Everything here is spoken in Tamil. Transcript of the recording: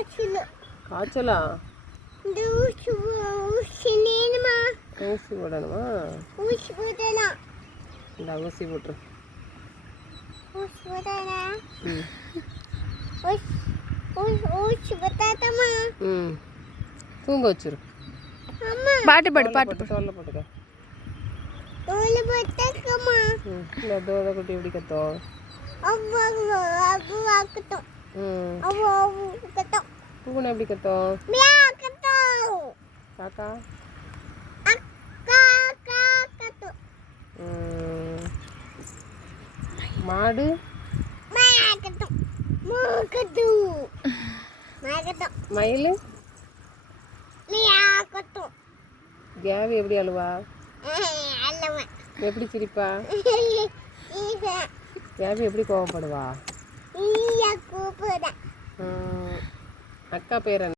காய்ச்சலா? ஊசி போடணுமா? இந்த ஊசி போட்டுரு. தூங்க வச்சிரு. பாட்டு பாடு, பாட்டு தோல்ல போட்டுக்க. இந்த தோத குட்டி எப்படி கத்தோம்? பூனை எப்படி கத்தோம்? காக்கா மாடு மயில் கேவி எப்படி அழுவா? எப்படி சிரிப்பா? கேவி எப்படி கோவப்படுவா? அக்கா பேர் என்ன?